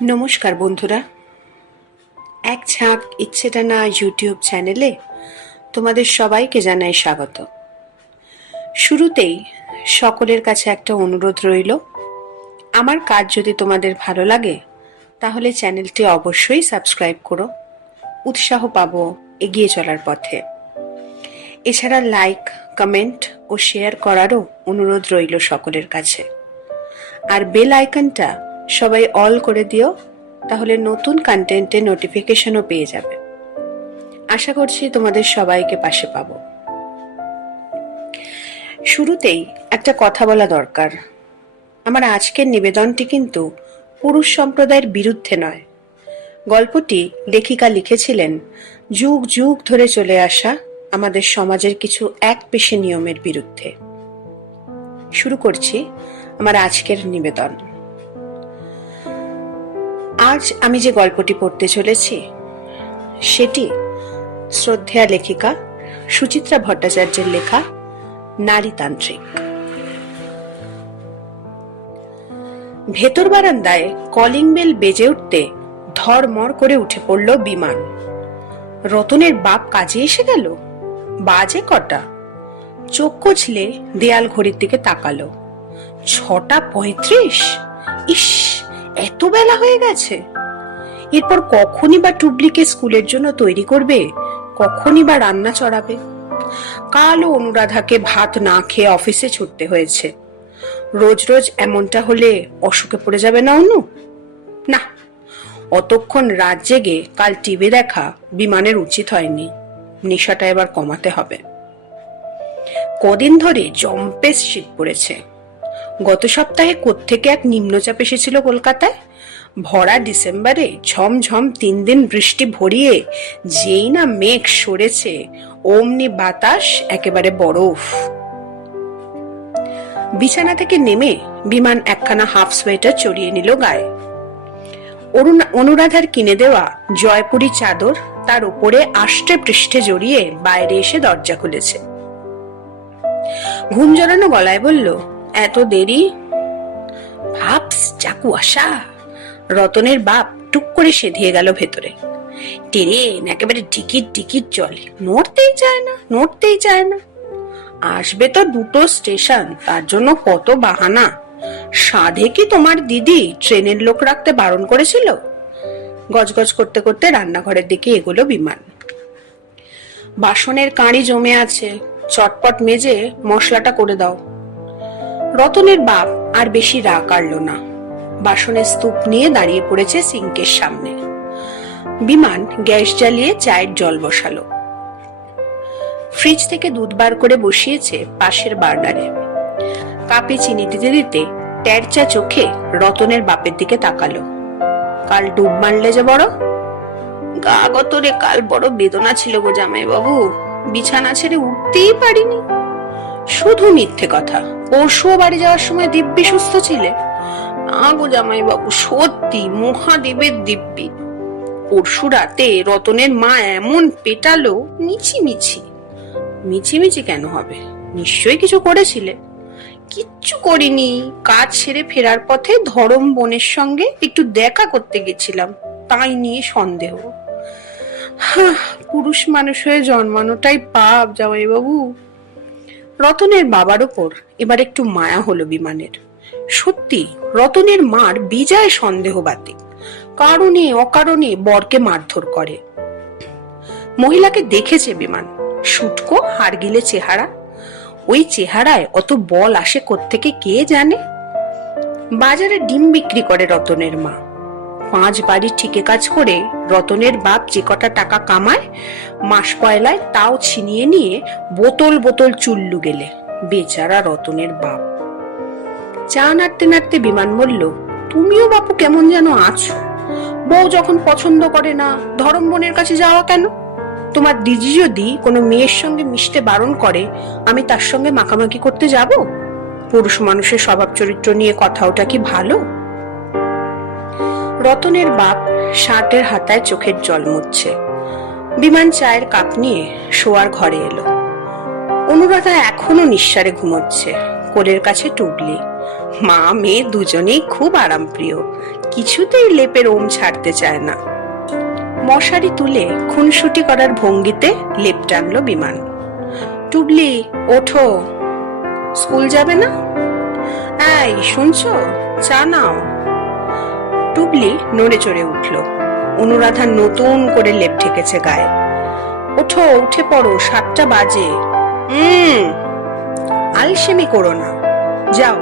নমস্কার বন্ধুরা, এক ঝাঁক ইচ্ছেটানা ইউটিউব চ্যানেলে তোমাদের সবাইকে জানাই স্বাগত। শুরুতেই সকলের কাছে একটা অনুরোধ রইল, আমার কাজ যদি তোমাদের ভালো লাগে তাহলে চ্যানেলটি অবশ্যই সাবস্ক্রাইব করো, উৎসাহ পাবো এগিয়ে চলার পথে। এছাড়া লাইক, কমেন্ট ও শেয়ার করারও অনুরোধ রইল সকলের কাছে। আর বেল আইকনটা সবাই অল করে দিও, তাহলে নতুন কন্টেন্টের নোটিফিকেশনও পেয়ে যাবে। আশা করছি তোমাদের সবাইকে পাশে পাবো। শুরুতেই একটা কথা বলা দরকার, আমার আজকের নিবেদনটি কিন্তু পুরুষ সম্প্রদায়ের বিরুদ্ধে নয়। গল্পটি লেখিকা লিখেছিলেন যুগ যুগ ধরে চলে আসা আমাদের সমাজের কিছু একপেশে নিয়মের বিরুদ্ধে। শুরু করছি আমার আজকের নিবেদন। আজ আমি যে গল্পটি পড়তে চলেছি সেটি শ্রদ্ধেয়া লেখিকা সুচিত্রা ভট্টাচার্যের লেখা নারীতান্ত্রিক। ভেতর বারান্দায় কলিং বেল বেজে উঠতে ধড়মড় করে উঠে পড়ল বিমান। রতনের বাপ কাজে এসে গেল। বাজে কটা? চোখ কচলে দেয়াল ঘড়ির দিকে তাকালো। 6:35। ইস, এত বেলা হয়ে গেছে। এরপর কখনই বা টুবলিকে স্কুলের জন্য তৈরি করবে, কখনই বা রান্না চড়াবে। কালও অনুরাধাকে ভাত না খেয়ে অফিসে ছুটতে হয়েছে। রোজ রোজ এমনটা হলে অসুখে পড়ে যাবে না অনু? না, অতক্ষণ রাত জেগে কাল টিভি দেখা বিমানের উচিত হয়নি। নেশাটা এবার কমাতে হবে। কদিন ধরে জম্পেস শীত পড়েছে। গত সপ্তাহে কোত্থেকে এক নিম্নচাপ এসেছিল কলকাতায়। ভরা ডিসেম্বরে ঝমঝম 3 দিন বৃষ্টি ভরিয়ে যেই না মেঘ সরেছে, অমনি বাতাস একেবারে বরফ। বিছানা থেকে নেমে বিমান একখানা হাফ সোয়েটার চড়িয়ে নিল গায়ে। অনুরাধার কিনে দেওয়া জয়পুরি চাদর তার উপরে আষ্টে পৃষ্ঠে জড়িয়ে বাইরে এসে দরজা খুলেছে। ঘুম জড়ানো গলায় বলল, এত দেরি? ভাবস যা কুয়াশা। রতনের বাপ টুক করে সেধিয়ে গেল ভেতরে। ট্রেন একেবারে টিকিট টিকিট চলে, নড়তেই চায় না। আসবে তো 2টো স্টেশন, তার জন্য কত বাহানা। সাধে কি তোমার দিদি ট্রেনের লোক রাখতে বারণ করেছিল? গজগজ করতে করতে রান্নাঘরের দিকে এগোলো বিমান। বাসনের কাঁড়ি জমে আছে, চটপট মেজে মশলাটা করে দাও। রতনের বাপ আর বেশি রাগ আড়ল না। বাসনের স্তূপ নিয়ে দাঁড়িয়ে পড়েছে সিঙ্কের সামনে। বিমান গ্যাস জ্বালিয়ে চায়ের জল বসালো। ফ্রিজ থেকে দুধ বার করে বসিয়েছে পাশের বার্নারে। কাপে চিনি দিতে দিতে ট্যারচা চোখে রতনের বাপের দিকে তাকালো। কাল ডুব মারলে যে বড়? গা গতরে কাল বড় বেদনা ছিল গো জামাই বাবু, বিছানা ছেড়ে উঠতেই পারিনি। শুধু মিথ্যে কথা। পরশুও বাড়ি যাওয়ার সময় দিব্যি সুস্থ ছিলে? না গো জামাই বাবু, সত্যি মহাদেবের দিব্যি। পরশু রাতে রতনের মা এমন পেটালো, মিছিমিছি কেন হবে? নিশ্চয়ই কিছু করেছিলে। কিচ্ছু করিনি। কাজ সেরে ফেরার পথে ধরম বোনের সঙ্গে একটু দেখা করতে গেছিলাম, তাই নিয়ে সন্দেহ। পুরুষ মানুষ হয়ে জন্মানোটাই পাপ জামাই বাবু। রতনের বাবার উপর এবার একটু মায়া হলো বিমানের। সত্যি রতনের মার বিজয় সন্দেহবাতিক। কারণে অকারণে বরকে মারধর করে। মহিলাকে দেখেছে বিমান, শুটকো হাড়গিলে চেহারা। ওই চেহারায় অত বল আসে কোত্থেকে কে জানে। বাজারে ডিম বিক্রি করে রতনের মা। 5 বাড়ি ঠিকে কাজ করে রতনের বাপ যে কটা টাকা কামায়, মাস পয়লায় তাও ছিনিয়ে নিয়ে বোতল বোতল চুল্লু গেলে। বেচারা রতনের বাপ। চা নাড়তে নাড়তে বিমান বলল, তুমিও বাপু কেমন যেন আছো। বউ যখন পছন্দ করে না, ধরম বোনের কাছে যাওয়া কেন? তোমার দিদি যদি কোনো মেয়ের সঙ্গে মিশতে বারণ করে, আমি তার সঙ্গে মাখামাখি করতে যাব? পুরুষ মানুষের স্বভাব চরিত্র নিয়ে কথা ওটা কি ভালো? রতনের বাপ শার্টের হাতায় চোখের জল মুছছে। বিমান চায়ের কাপ নিয়ে শোয়ার ঘরে এলো। অনুরাধা এখনো নিঃসারে ঘুমোচ্ছে। কোলের কাছে টুবলি। মা মেয়ে দুজনেই খুব আরামপ্রিয়। কিছুতেই লেপের ওম ছাড়তে চায় না। মশারি তুলে খুনসুটি করার ভঙ্গিতে লেপ টানলো বিমান। টুবলি, ওঠো, স্কুল যাবে না? এই শুনছো, চা নাও। টুবলি নড়ে চড়ে উঠল। অনুরাধা নতুন করে লেপ ঠেকেছে গায়ে। ওঠো, উঠে পড়ো, 7টা বাজে। আলসেমি করো না, যাও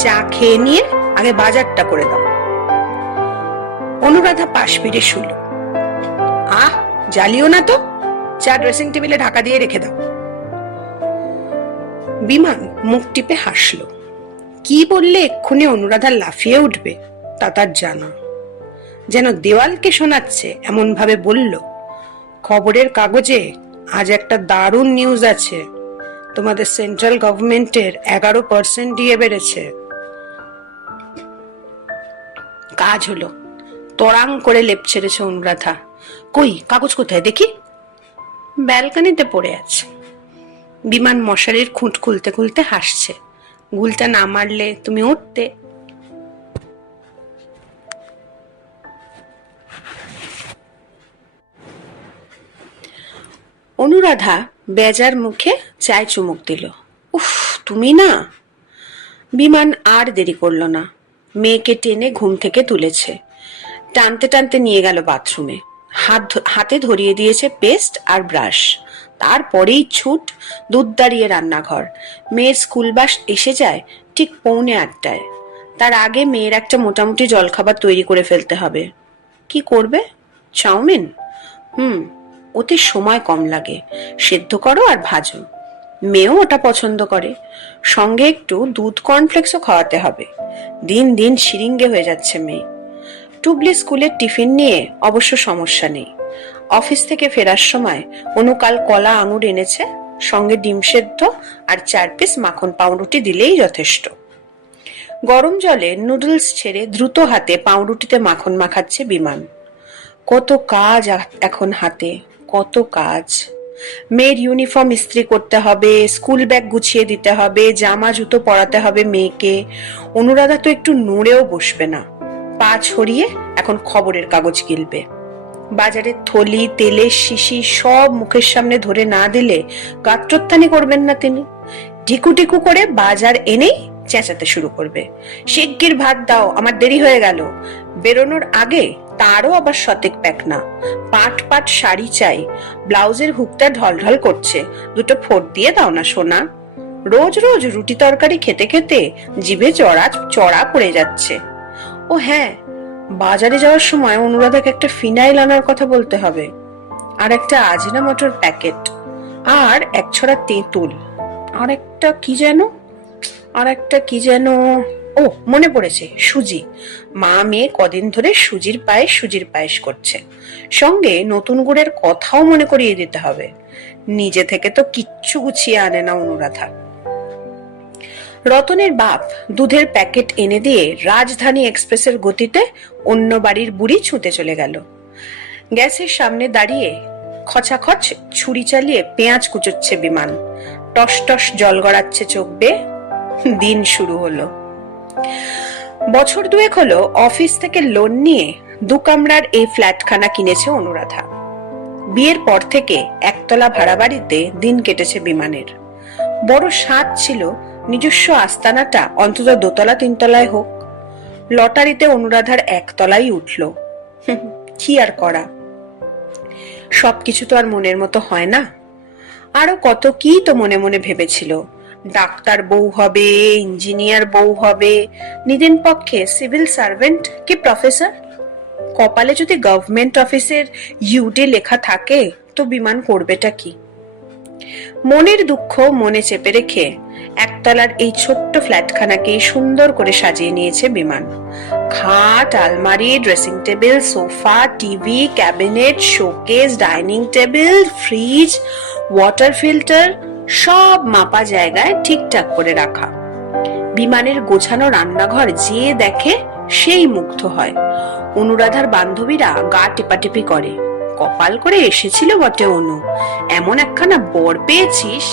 চা খেয়ে নিয়ে আগে বাজারটা করে দাও। অনুরাধা পাশ ফিরে শুল। জ্বালিও না তো, চা ড্রেসিং টেবিলে ঢাকা দিয়ে রেখে দাও। বিমান মুখ টিপে হাসল। কি বললে এক্ষুনি অনুরাধা লাফিয়ে উঠবে তা তার জানা। যেন দেওয়ালকে শোনাচ্ছে এমন ভাবে বলল, খবরের কাগজে আজ একটা দারুণ নিউজ আছে। তোমাদের সেন্ট্রাল গভর্নমেন্টের 11% ডিএ বেড়েছে। কাজ হলো। তরাং করে লেপ ছেড়েছে অনুরাধা। কই কাগজ কোথায় দেখি? ব্যালকনিতে পড়ে আছে। বিমান মশারির খুঁট খুলতে খুলতে হাসছে। গুলটা না মারলে তুমি উঠতে। অনুরাধা বেজার মুখে চায় চুমুক দিল। উফ, তুমি না। বিমান আর দেরি করল না। মেয়েকে টেনে ঘুম থেকে তুলেছে। টানতে টানতে নিয়ে গেল বাথরুমে। হাতে ধরিয়ে দিয়েছে পেস্ট আর ব্রাশ। তারপরেই ছুট দুধ দাঁড়িয়ে রান্নাঘর। মেয়ের স্কুল বাস এসে যায় ঠিক 7:45। তার আগে মেয়ের একটা মোটামুটি জলখাবার তৈরি করে ফেলতে হবে। কি করবে? চাউমিন? ওতে সময় কম লাগে। সেদ্ধ করো আর ভাজো। মেয়েও ওটা পছন্দ করে। সঙ্গে একটু দুধ কর্নফ্লেক্সও খাওয়াতে হবে। দিন দিন শিরিঙ্গে হয়ে যাচ্ছে মেয়ে। টুবলি স্কুলের টিফিন নিয়ে অবশ্য সমস্যা নেই। অফিস থেকে ফেরার সময় অনুকাল কলা আঙুর এনেছে, সঙ্গে ডিম সেদ্ধ আর 4 পিস মাখন পাউরুটি দিলেই যথেষ্ট। গরম জলে নুডলস ছেড়ে দ্রুত হাতে পাউরুটিতে মাখন মাখাচ্ছে বিমান। কত কাজ এখন হাতে, কত কাজ। মেয়ের ইউনিফর্ম ইস্ত্রি করতে হবে, স্কুল ব্যাগ গুছিয়ে দিতে হবে, জামা জুতো পরাতে হবে মেয়েকে। অনুরাধা তো একটু নড়েও বসবে না। পা ছড়িয়ে এখন খবরের কাগজ গিলবে। বাজারের থলি, তেলের শিশি সব মুখের সামনে ধরে না দিলে গাত্রোত্থানি করবেন না তিনি। টিকু টিকু করে বাজার এনেই চেঁচাতে শুরু করবে, শিগগির ভাত দাও, আমার দেরি হয়ে গেল। বেরোনোর আগে তারও আবার শতেক প্যাকনা। পাট পাট শাড়ি চাই, ব্লাউজের হুকটা ঢলঢল করছে, দুটো ফোট দিয়ে দাও না সোনা। রোজ রোজ রুটি তরকারি খেতে খেতে জিভে চড়া পড়ে যাচ্ছে। ও হ্যাঁ, বাজারে যাওয়ার সময় অনুরাধাকে একটা ফিনাইল আনার কথা বলতে হবে, আর একটা আজিনা মটর প্যাকেট, আর 1 ছড়া তেঁতুল, আর একটা কি যেন ও মনে পড়েছে, সুজি। মা মেয়ে কদিন ধরে সুজির পায়েস করছে। সঙ্গে নতুন গুড়ের কথাও মনে করিয়ে দিতে হবে। নিজে থেকে তো কিচ্ছু গুছিয়ে আনে না অনুরাধা। রতনের বাপ দুধের প্যাকেট এনে দিয়ে রাজধানী এক্সপ্রেসের গতিতে অন্য বাড়ির বুড়ি ছুটে চলে গেল। গ্যাসের সামনে দাঁড়িয়ে খচাখচ ছুরি চালিয়ে পেঁয়াজ কুচোচ্ছে বিমান। টস টস জল গড়াচ্ছে চোখ বেয়ে। দিন শুরু হলো। বছর 2 হলো অফিস থেকে লোন নিয়ে 2 কামরার এই ফ্ল্যাটখানা কিনেছে অনুরাধা। বিয়ের পর থেকে 1 তলা ভাড়া বাড়িতে দিন কেটেছে বিমানের। বড় স্বাদ ছিল নিজস্ব আস্তানাটা অন্তত 2 তলা 3 তলায় হোক। লটারিতে অনুরাধার 1 তলাই উঠল। কি আর করা, সবকিছু তো আর মনের মতো হয় না। আরো কত কি তো মনে মনে ভেবেছিল। ডাক্তার বউ হবে, ইঞ্জিনিয়ার বউ হবে, নিদেন পক্ষে সিভিল সার্ভেন্ট কি প্রফেসর। কপালে যদি গভর্নমেন্ট অফিসের ইউডি লেখা থাকে তো বিমান করবেটা কি? মনের দুঃখ মনে চেপে রেখে 1 তলার এই ছোট্ট ফ্ল্যাটখানাকে সুন্দর করে সাজিয়ে নিয়েছে বিমান। খাট, আলমারি, dressing table, sofa, TV, cabinet, showcase, dining table, fridge, water filter সব মাপা জায়গায় ঠিকঠাক করে রাখা। বিমানের গোছানো রান্নাঘর যে দেখে সেই মুগ্ধ হয়। অনুরাধার বান্ধবীরা গা টেপাটেপি করে। কপাল করে এসেছিল বটে অনু, এমন একখানা বর পেয়েছিস।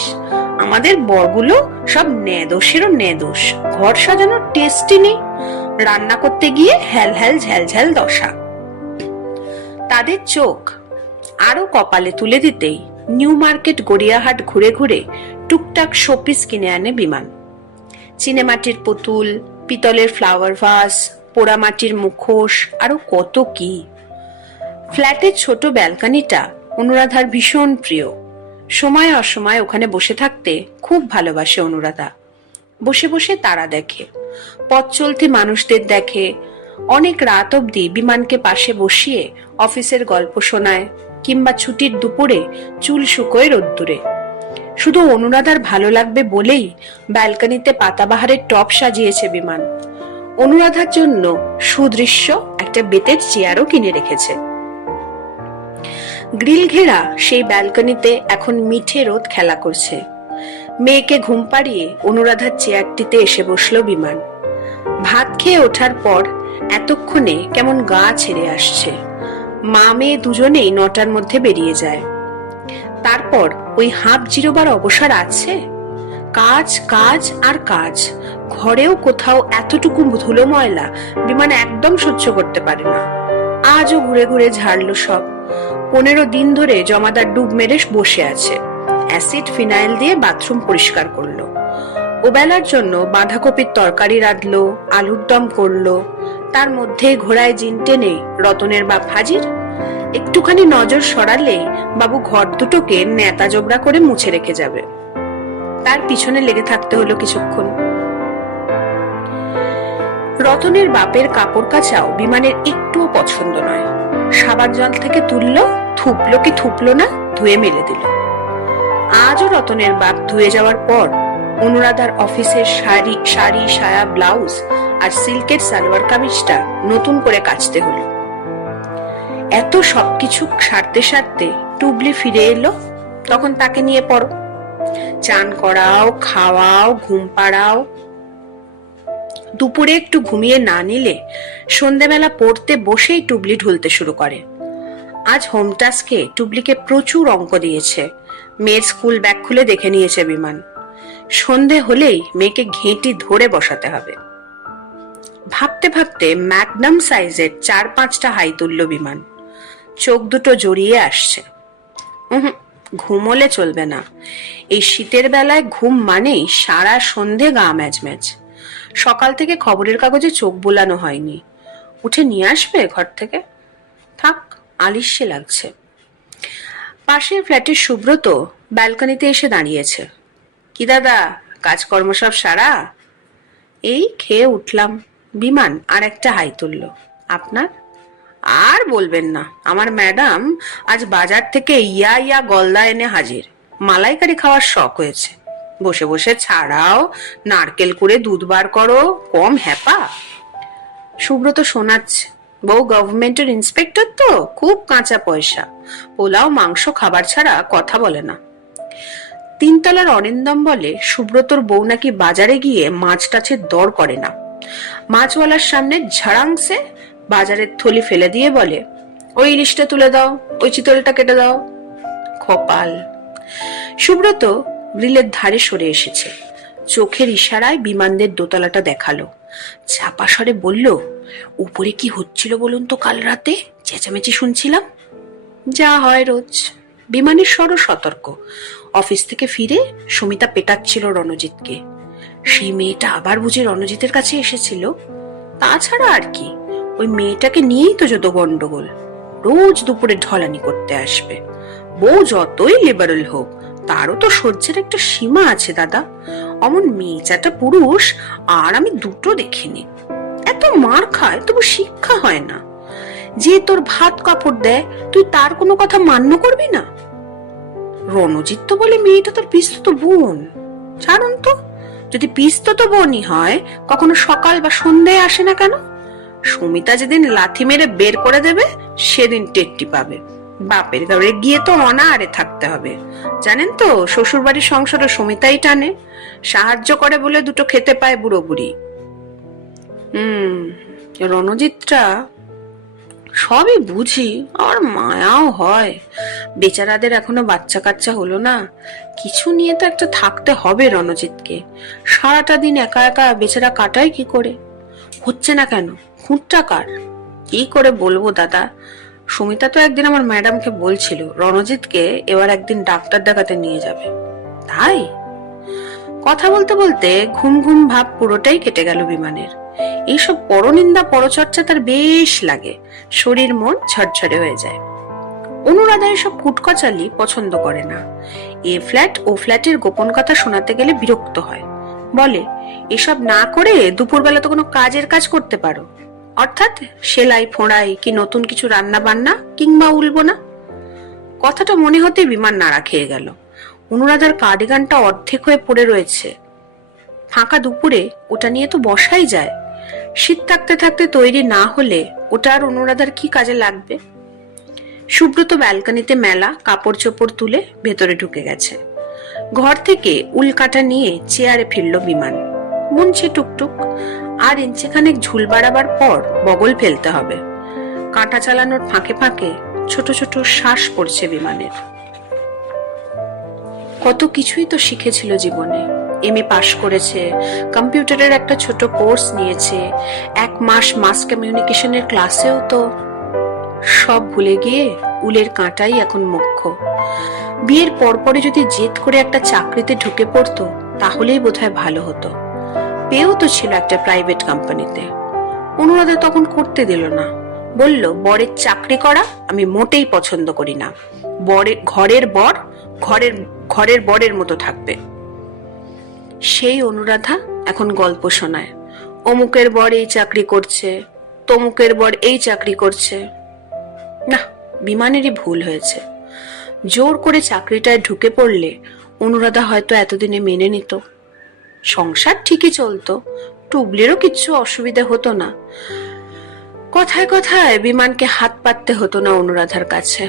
আমাদের বরগুলো সব নেদোষেরও নেদোষ, ঘর সাজানোর টেস্টই নেই। রান্না করতে গিয়ে হ্যাল হ্যাল ঝ্যাল ঝ্যাল দশা। তাদের চোখ আরো কপালে তুলে দিতেই নিউ মার্কেট গড়িয়াহাট ঘুরে ঘুরে টুকটাক শোপিস কিনে আনে বিমান। চিনেমাটির পুতুল, পিতলের ফ্লাওয়ার ভাস, পোড়ামাটির মুখোশ, আরো কত কি। ফ্ল্যাটের ছোট ব্যালকনিটা অনুরাধার ভীষণ প্রিয়। সময় অসময় ওখানে বসে থাকতে খুব ভালোবাসে অনুরাধা। বসে বসে তারা দেখে, পথ চলতি মানুষদের দেখে, অনেক রাত অব্দি বিমানকে পাশে বসিয়ে অফিসের গল্প শোনায়, কিংবা ছুটির দুপুরে চুল শুকোয় রোদ্দুরে। শুধু অনুরাধার ভালো লাগবে বলেই ব্যালকনিতে পাতাবাহারের টব সাজিয়েছে বিমান। অনুরাধার জন্য সুদৃশ্য একটা বেতের চেয়ারও কিনে রেখেছে। গ্রিল ঘেরা সেই ব্যালকনিতে এখন মিঠে রোদ খেলা করছে। মেয়েকে ঘুম পাড়িয়ে অনুরাধার চেয়ারটিতে এসে বসলো বিমান। ভাত খেয়ে ওঠার পর এতক্ষণে কেমন গা ছেড়ে আসছে। মা মেয়ে দুজনেই 9টার মধ্যে বেরিয়ে যায়। তারপর ওই হাঁপ জিরোবার অবসর আছে? কাজ কাজ আর কাজ। ঘরেও কোথাও এতটুকু ধুলো ময়লা বিমান একদম সহ্য করতে পারে না। আজও ঘুরে ঘুরে ঝাড়লো সব। 15 দিন ধরে জমাদার ডুব মেরে বসে আছে। অ্যাসিড ফিনাইল দিয়ে বাথরুম পরিষ্কার করলো। ওবেলার জন্য বাঁধাকপির তরকারি রাঁধলো, আলুর দম করলো। তার মধ্যে ঘোড়ায় জিন টেনে রতনের বাপ হাজির। একটুখানি নজর সরালেই বাবু ঘর দুটোকে নেতা জোবরা করে মুছে রেখে যাবে। তার পিছনে লেগে থাকতে হলো কিছুক্ষণ। রতনের বাপের কাপড় কাচাও বিমানের একটুও পছন্দ নয়। সাবান জল থেকে তুললো, থুপলো কি থুপলো না, ধুয়ে মেলে দিল। আজও রতনের বাপ ধুয়ে যাওয়ার পর অনুরাধার অফিসের শাড়ি সায়া ব্লাউজ আর সিল্কের সালোয়ার কামিজটা নতুন করে কাচতে হলো। এত সবকিছু সারতে সারতে টুবলি ফিরে এলো। তখন তাকে নিয়ে পড়ো, চান করাও, খাওয়াও, ঘুম পাড়াও। দুপুরে একটু ঘুমিয়ে না নিলে সন্ধ্যেবেলা পড়তে বসেই টুবলি ঢুলতে শুরু করে। আজ হোম টাস্কে টুবলিকে প্রচুর অঙ্ক দিয়েছে। মেয়ের স্কুল ব্যাগ খুলে দেখে নিয়েছে বিমান। সন্ধে হলেই মেয়েকে ঘেঁটি ধরে বসাতে হবে। ভাবতে ভাবতে ম্যাগনাম সাইজের 4-5টা হাই তুলল বিমান। চোখ দুটো জড়িয়ে আসছে। ঘুমোলে চলবে না। এই শীতের বেলায় ঘুম মানেই সারা সন্ধে গা ম্যাচ ম্যাচ। সকাল থেকে খবরের কাগজে চোখ বোলানো হয়নি। উঠে নিয়ে আসবে ঘর থেকে? থাক, আলিস্যে লাগছে। পাশের ফ্ল্যাটের সুব্রত ব্যালকনিতে এসে দাঁড়িয়েছে। কি দাদা, কাজকর্ম সব সারা? এই খেয়ে উঠলাম। বিমান আর একটা হাই তুলল। আপনার? আর বলবেন না, আমার ম্যাডাম আজ বাজার থেকে ইয়া গলদা এনে হাজির। মালাইকারি খাওয়ার শখ হয়েছে। বসে বসে ছাড়াও, নারকেল করে দুধ বার করো, কম হ্যাপা। সুব্রত শোনাচ্ছে, বউ গভর্নমেন্টের ইন্সপেক্টর তো, খুব কাঁচা পয়সা। পোলাও মাংস খাবার ছাড়া কথা বলে না। 3তলার অরিন্দম বলে সুব্রতর বউ নাকি বাজারে গিয়ে মাছ টাছের দর করে না। মাছওয়ালার সামনে ঝাড়াংসে বাজারের থলি ফেলে দিয়ে বলে, ওই ইলিশটা তুলে দাও, ওই চিতলটা কেটে দাও। কপাল। সুব্রত গ্রিলের ধারে সরে এসেছে। চোখের ইশারায় বিমানদের দোতলাটা দেখালো। চাপা স্বরে বলল, উপরে কি হচ্ছিল বলুন তো? কাল রাতে চেঁচামেচি শুনছিলাম। যা হয় রোজ। বিমানের স্বরও সতর্ক। অফিস থেকে ফিরে সুমিতা পেটাচ্ছিল রণজিৎকে। সেই মেয়েটা আবার বুঝি রণজিতের কাছে এসেছিল? তাছাড়া আর কি, ওই মেয়েটাকে নিয়েই তো যত গন্ডগোল। রোজ দুপুরে ঢলানি করতে আসবে। বউ যতই লিবারেল হোক, তারও তো সহ্যের একটা সীমা আছে দাদা। অমন মেয়েচাটা পুরুষ আর আমি দুটো দেখিনি। এত মার খায় তবু শিক্ষা হয় না। যে তোর ভাত কাপড় দেয়, তুই তার কোনো কথা মান্য করবি না? রণজিৎ তো বলে মেয়েটা তোর পিসতো বোন। ছাড়ুন তো, যদি পিসতো বোনই হয় কখনো সকাল বা সন্ধ্যায় আসে না কেন? সুমিতা যেদিন লাথি মেরে বের করে দেবে সেদিন টেট্টি পাবে। বাপের ঘরে গিয়ে তো অনাহারে থাকতে হবে। জানেন তো, শ্বশুর বাড়ির সংসারে সুমিতাই টানে। সাহায্য করে বলে দুটো খেতে পায় বুড়ো বুড়ি। রণজিৎটা সবই বুঝি, আর মায়াও হয়। বেচারাদের এখনো বাচ্চা কাচ্চা হলো না। কিছু নিয়ে তো একটা থাকতে হবে রণজিৎকে। সারাটা দিন একা একা বেচারা কাটায় কি করে? হচ্ছে না কেন? খুঁতটা কার? কি করে বলবো দাদা? সুমিতা তো একদিন আমার ম্যাডামকে বলছিল রণজিৎকে এবার একদিন ডাক্তার দেখাতে নিয়ে যাবে। তাই কথা বলতে বলতে ঘুম ঘুম ভাব পুরোটাই কেটে গেল বিমানের। এইসব পরনিন্দা পরচর্চা তার বেশ লাগে, শরীর মন ঝরঝরে হয়ে যায়। অনুরাধা এসব কুটকচালি পছন্দ করে না। এ ফ্ল্যাট ও ফ্ল্যাটের গোপন কথা শোনাতে গেলে বিরক্ত হয়। বলে, এসব না করে দুপুরবেলা তো কোনো কাজের কাজ করতে পারো, অর্থাৎ সেলাই ফোঁড়াই কি নতুন কিছু রান্না বান্না কিংবা উলবো না। কথাটা মনে হতে বিমান নাড়া খেয়ে গেল। অনুরাধার কার্ডিগানটা অর্ধেক হয়ে পড়ে রয়েছে। ফাঁকা দুপুরে ওটা নিয়ে তো বসাই যায়। শীত থাকতে থাকতে তৈরি না হলে ওটা আর অনুরাধার কি কাজে লাগবে? সুব্রত ব্যালকনিতে মেলা কাপড় চোপড় তুলে ভেতরে ঢুকে গেছে। ঘর থেকে উলকাটা নিয়ে চেয়ারে ফিরল বিমান। মুনছে টুকটুক, আর ইঞ্চিখানেক ঝুল বাড়াবার পর বগল ফেলতে হবে। কাঁটা চালানোর ফাঁকে ফাঁকে ছোট ছোট শ্বাস পড়ছে বিমানের। কত কিছুই তো শিখেছিল জীবনে। এমএ পাশ করেছে, কম্পিউটারের একটা ছোট কোর্স নিয়েছে, 1 মাস মাস কমিউনিকেশনের ক্লাসেও তো। সব ভুলে গিয়ে উলের কাঁটাই এখন মুখ্য। বিয়ের পরপরে যদি জেদ করে একটা চাকরিতে ঢুকে পড়তো তাহলেই বোধহয় ভালো হতো। পেয়েও তো ছিল একটা প্রাইভেট কোম্পানিতে। অনুরাধা তখন করতে দিল না, বলল, বরের চাকরি করা আমি মোটেই পছন্দ করি না। ঘরের বর ঘরের বরের মতো থাকবে। সেই অনুরাধা এখন গল্প শোনায়, অমুকের বর এই চাকরি করছে, তমুকের বর এই চাকরি করছে। না, বিমানেরই ভুল হয়েছে। জোর করে চাকরিটায় ঢুকে পড়লে অনুরাধা হয়তো এতদিনে মেনে নিত। সংসার ঠিকই চলতো, টুবলিরও কিচ্ছু অসুবিধা হতো না। কথায় কথায় বিমানকে হাত পাততে হতো না অনুরাধার কাছে।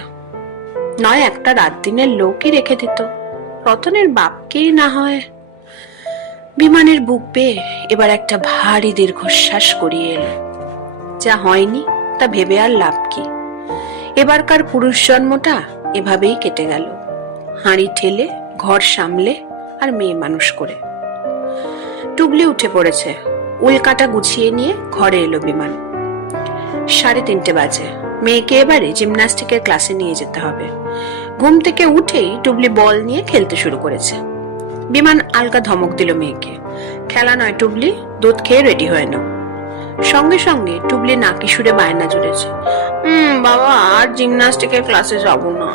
নয় একটা রাত দিনের লোকই রেখে দিত, রতনের বাপকেই না হয়। বিমানের বুক পেয়ে এবার একটা ভারী দীর্ঘশ্বাস করিয়ে এলো। যা হয়নি তা ভেবে আর লাভ কি? এবারকার পুরুষ জন্মটা এভাবেই কেটে গেল, হাঁড়ি ঠেলে, ঘর সামলে আর মেয়ে মানুষ করে। টুবলি উঠে পড়েছে, উল্কাটা গুছিয়ে নিয়ে ঘরে এলো বিমান। 3:30 বাজে। মেয়েকে এবারে জিমন্যাস্টিকের ক্লাসে নিয়ে যেতে হবে। ঘুম থেকে উঠেই টুবলি বল নিয়ে খেলতে শুরু করেছে। বিমান আলগা ধমক দিল মেয়েকে, খেলা নয় টুবলি, দুধ খেয়ে রেডি হয়ে নাও। সঙ্গে সঙ্গে টুবলি নাকি সুরে বায়না জুড়েছে, বাবা আর জিমন্যাস্টিকের ক্লাসে যাব না।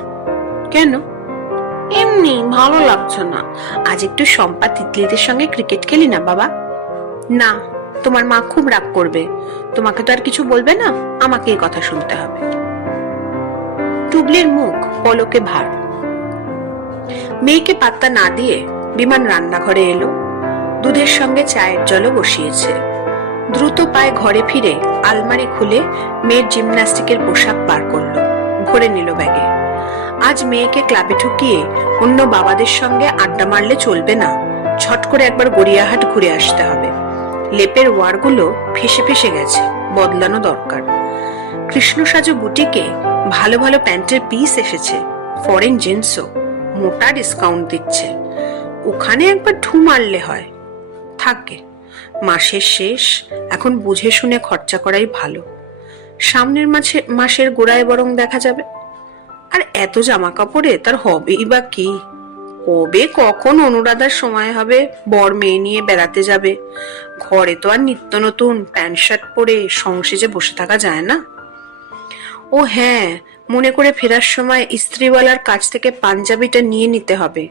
কেন? এমনি ভালো লাগছে না। আজ একটু শম্পা তিতলিদের সঙ্গে ক্রিকেট খেলি না বাবা। না, তোমার মা খুব রাগ করবে। তোমাকে তো আর কিছু বলবে না, আমাকে এই কথা শুনতে হবে। টুবলির মুখ পলকে ভার। মেয়েকে পাত্তা না দিয়ে বিমান রান্নাঘরে এলো। দুধের সঙ্গে চায়ের জলও বসিয়েছে। দ্রুত পায়ে ঘরে ফিরে আলমারি খুলে মেয়ের জিমন্যাস্টিকের পোশাক বার করলো, ভরে নিল ব্যাগে। আজ মেয়েকে ক্লাবে ঢুকিয়ে অন্য বাবাদের সঙ্গে আড্ডা মারলে চলবে না। ছট করে একবার গড়িয়াহাট ঘুরে আসতে হবে। লেপের ওয়ারগুলো ফেসে ফেসে গেছে, বদলানো দরকার। কৃষ্ণ সাজু বুটিকে ভালো ভালো প্যান্টের পিস এসেছে, ফরেন জিন্সও, মোটা ডিসকাউন্ট দিচ্ছে। ওখানে একবার ঢু মারলে হয়। থাকে, মাসের শেষ, এখন বুঝে শুনে খরচা করাই ভালো। সামনের মাসের গোড়ায় বরং দেখা যাবে। আর এত জামা কাপড়ে তার হবেই বা কি? কবে কখন অনুরাধার সময় হবে বর মেয়ে নিয়ে বেড়াতে যাবে? ঘরে তো আর নিত্য নতুন প্যান্ট শার্ট পরে সংসেজে বসে থাকা যায় না। ও হ্যাঁ, মনে করে ফেরার সময় ইস্ত্রিওয়ালার কাছ থেকে পাঞ্জাবিটা নিয়ে নিতে হবে।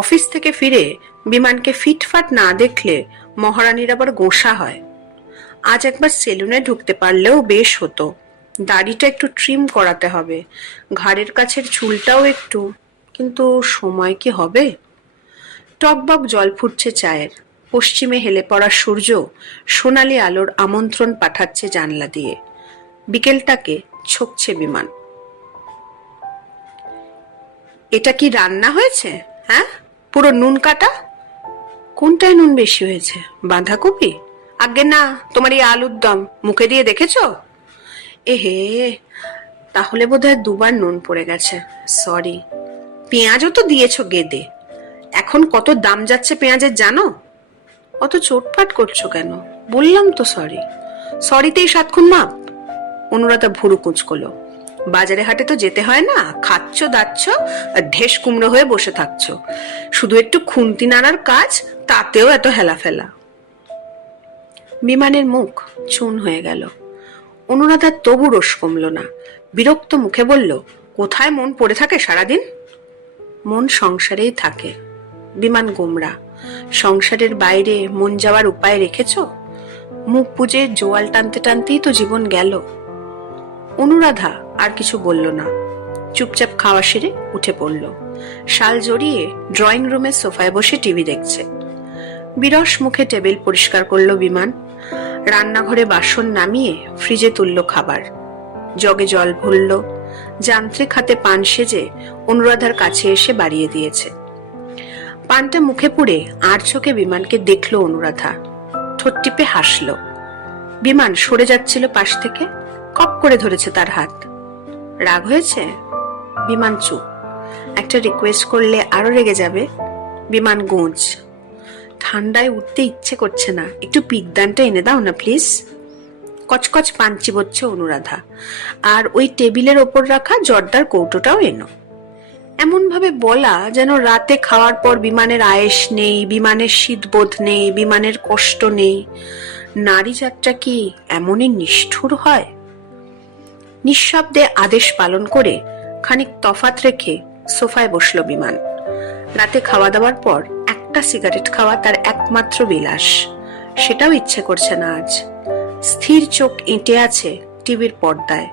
অফিস থেকে ফিরে বিমানকে ফিটফাট না দেখলে মহারানীর আবার গোসা হয়। আজ একবার সেলুনে ঢুকতে পারলেও বেশ হতো। দাড়িটা একটু ট্রিম করাতে হবে, ঘাড়ের কাছের চুলটাও একটু, কিন্তু সময় কি হবে? টকবক জল ফুটছে চায়ের। পশ্চিমে হেলে পড়া সূর্য সোনালি আলোর আমন্ত্রণ পাঠাচ্ছে জানলা দিয়ে। বিকেলটাকে ছকছে বিমান। এটা কি রান্না হয়েছে? হ্যাঁ, পুরো নুন কাটা। কোনটায় নুন বেশি হয়েছে? বাঁধাকপি? আগে না, তোমার এই আলুর দম মুখে দিয়ে দেখেছো? এহে, তাহলে বোধহয় 2 বার নুন পড়ে গেছে, সরি। পেঁয়াজও তো দিয়েছো গেদে। এখন কত দাম যাচ্ছে পেঁয়াজের জানো? অত চোটপাট করছো কেন? বললাম তো সরি। সরিতেই 7 খুন মাপ? অনুরাধা ভুরু কুঁচকলো। বাজারে হাটে তো যেতে হয় না, খাচ্ছ দাচ্ছ আর ঢেস কুমড়ো হয়ে বসে থাকছো। শুধু একটু খুন্তি নাড়ার কাজ, তাতেও এত হেলাফেলা। বিমানের মুখ চুন হয়ে গেল। অনুরাধার তবু রোষ কমলো না। বিরক্ত মুখে বলল, কোথায় মন পড়ে থাকে সারাদিন? মন সংসারেই থাকে। বিমান গোমরা। সংসারের বাইরে মন যাওয়ার উপায় রেখেছ? মুখ বুজে জোয়াল টানতে টানতেই তো জীবন গেল। অনুরাধা আর কিছু বলল না, চুপচাপ খাওয়া সেরে উঠে পড়ল। শাল জড়িয়ে ড্রয়িং রুমের সোফায় বসে টিভি দেখছে। বিরস মুখে টেবিল পরিষ্কার করলো বিমান। রান্নাঘরে বাসন নামিয়ে ফ্রিজে তুললো খাবার। জগে জল ভরল। যান্ত্রিক হাতে পান সেজে অনুরাধার কাছে এসে বাড়িয়ে দিয়েছে। পানটা মুখে পুড়ে আর চোখে বিমানকে দেখলো অনুরাধা। ঠোঁট টিপে হাসলো। বিমান সরে যাচ্ছিল পাশ থেকে, কপ করে ধরেছে তার হাত। রাগ হয়েছে? বিমান চুপ। একটা রিকোয়েস্ট করলে আরো রেগে যাবে। বিমান গোঁজ। ঠান্ডায় উঠতে ইচ্ছে করছে না, একটু পিকদানটা এনে দাও না প্লিজ। কচকচ পান চিবোচ্ছে অনুরাধা। আর ওই টেবিলের ওপর রাখা জর্দার কৌটোটাও এনো। এমন ভাবে বলা যেন রাতে খাওয়ার পর বিমানের আয়েশ নেই, বিমানের শীতবোধ নেই, বিমানের কষ্ট নেই। নারী যাত্রা কি এমনই নিষ্ঠুর হয়? নিঃশব্দে আদেশ পালন করে খানিক তফাত রেখে সোফায় বসলো বিমান। রাতে খাওয়া দাওয়ার পর একটা সিগারেট খাওয়া তার একমাত্র বিলাস। সেটাও ইচ্ছে করছে না আজ। স্থির চোখ এঁটে আছে টিভির পর্দায়।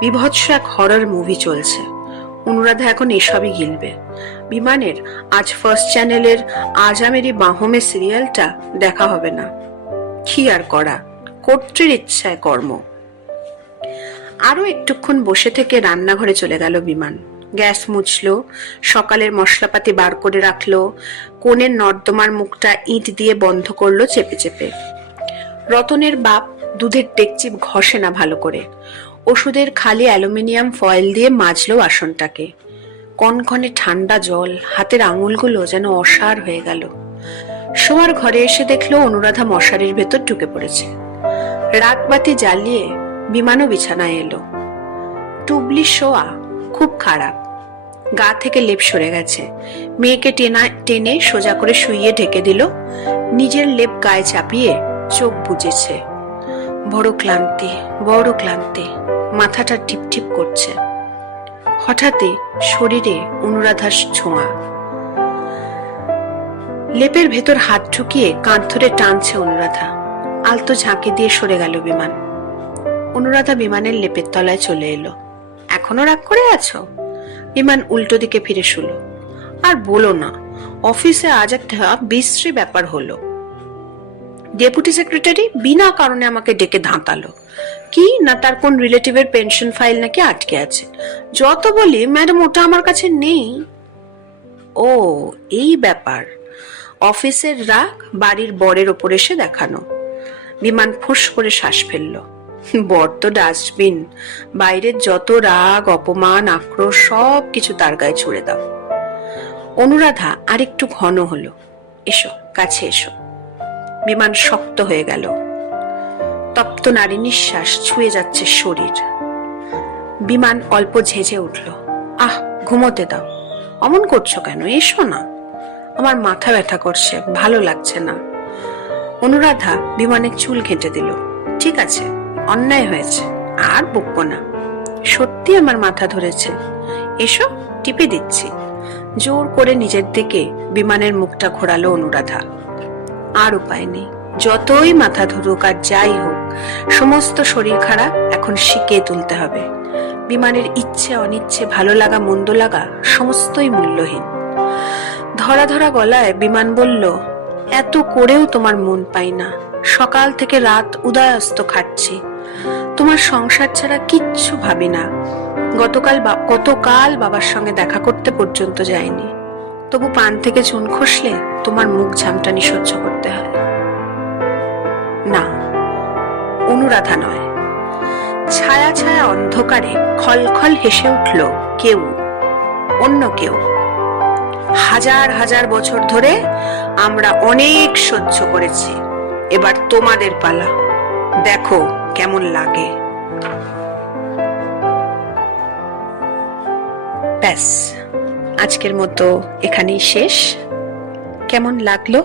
বিভৎস এক হরর মুভি চলছে। অনুরাধা এখন এসবই গিলবে। বিমানের আজ ফার্স্ট চ্যানেলের আজ মেরি বাঁহমে সিরিয়ালটা দেখা হবে না। কি আর করা, কর্ত্রীর ইচ্ছায় কর্ম। আরো একটুক্ষণ বসে থেকে রান্নাঘরে চলে গেল বিমান। গ্যাস মুছলো, সকালের মশলাপাতি বার করে রাখলো, কোণের নর্দমার মুখটা ইট দিয়ে বন্ধ করলো চেপে চেপে। রতনের বাপ দুধের ডেকচি ঘষে না ভালো করে। ওষুধের খালি অ্যালুমিনিয়াম ফয়েল দিয়ে মাজলো বাসনটাকে। কনকনে ঠান্ডা জল, হাতের আঙুলগুলো যেন অসাড় হয়ে গেল। শোয়ার ঘরে এসে দেখলো অনুরাধা মশারির ভেতর ঢুকে পড়েছে। রাত বাতি জ্বালিয়ে বিমানও বিছানায় এলো। টুবলি শোয়া খুব খারাপ। গা থেকে লেপ সরে গেছে। মেয়েকে টেনে সোজা করে শুইয়ে ঢেকে দিল। নিজের লেপ গায়ে চাপিয়ে চোখ বুজেছে। বড় ক্লান্তি, বড় ক্লান্তি। মাথাটা টিপটিপ করছে। হঠাৎই শরীরে অনুরাধার ছোঁয়া। লেপের ভেতর হাত ঢুকিয়ে কাঁধ ধরে টানছে অনুরাধা। আলতো ঝাঁকি দিয়ে সরে গেল বিমান। অনুরাধা বিমানের লেপের তলায় চলে এলো। এখনো রাগ করে আছো? বিমান উল্টো দিকে ফিরে শুলো। আর বলো না, অফিসে আজ একটা বিশ্রী ব্যাপার হলো। ডেপুটি সেক্রেটারি বিনা কারণে আমাকে ডেকে ধাঁতালো। কি না, তার কোন রিলেটিভের পেনশন ফাইল নাকি আটকে আছে। যত বলি ম্যাডাম ওটা আমার কাছে নেই। ও এই ব্যাপার। অফিসের রাগ বাড়ির বরের ওপর এসে দেখানো। বিমান ফুস করে শ্বাস ফেললো। বর তো ডাস্টবিন। বাইরের যত রাগ, অপমান, আক্রোশ সব কিছু তার গায়ে ছুড়ে দাও। অনুরাধা আরেকটু ঘন হলো। এসো, কাছে এসো। বিমান শক্ত হয়ে গেল। তপ্ত নারী নিঃশ্বাস ছুঁয়ে যাচ্ছে শরীর। বিমান অল্প ঝেঁঝে উঠল। আহ, ঘুমোতে দাও। অমন করছো কেন? এসো না। আমার মাথা ব্যথা করছে, ভালো লাগছে না। অনুরাধা বিমানের চুল ঘেঁটে দিল। ঠিক আছে, অন্যায় হয়েছে, আর বকবো না। সত্যি আমার মাথা ধরেছে। এসো, টিপে দিচ্ছি। জোর করে নিজের দিকে বিমানের মুখটা ঘোরালো অনুরাধা। আর উপায় নেই। যতই মাথা ধরুক আর যাই হোক, সমস্ত শরীর খারাপ এখন শিখিয়ে তুলতে হবে। বিমানের ইচ্ছে অনিচ্ছে, ভালো লাগা মন্দ লাগা সমস্তই মূল্যহীন। ধরা ধরা গলায় বিমান বলল, এত করেও তোমার মন পাই না। সকাল থেকে রাত উদয়াস্ত খাচ্ছি। তোমার সংসার ছাড়া কিচ্ছু ভাবি না। গতকাল বাবার সঙ্গে দেখা করতে পর্যন্ত যায়নি। তবু পান থেকে চুন খসলে তোমার মুখ ঝামটানি সহ্য করতে হয়। না, অনুরাধা নয়। ছায়া ছায়া অন্ধকারে খলখল হেসে উঠল কেউ, অন্য কেউ। হাজার হাজার বছর ধরে আমরা অনেক সহ্য করেছি, এবার তোমাদের পালা। দেখো কেমন লাগে। ব্যাস, আজকের মতো এখানেই শেষ। কেমন লাগলো,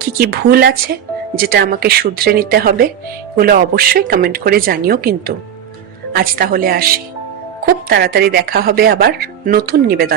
কি কি ভুল আছে যেটা আমাকে শুধরে নিতে হবে, এগুলো অবশ্যই কমেন্ট করে জানিও কিন্তু। আজ তাহলে আসি, খুব তাড়াতাড়ি দেখা হবে আবার নতুন নিবেদন।